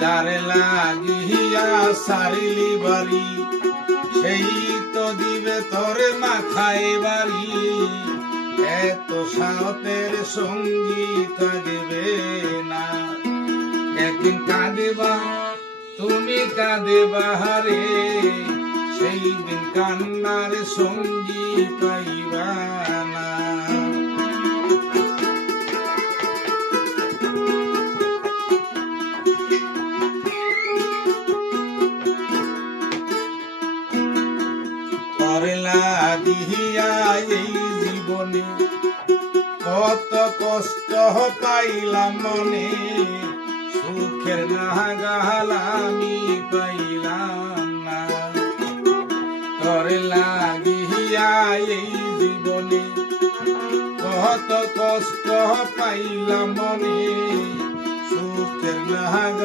যারে লাগিয়া সারিলি বাড়ি সেই তো দিবে তোরে মাথায় বাড়ি। এত সাথের সঙ্গী থাকবে না, একদিন কাঁদেবা তুমি কাঁদেবা হারে, সেই দিন কান্নার সঙ্গী পাইবা না। তোরে লাগিয়া এই জীবনে কত কষ্ট পাইলাম মনে, সুখের নাগাল আমি পাইলাম না। তোরে লাগিয়া এই জীবনে কত কষ্ট পাইলাম মনে, সুখের নাগাল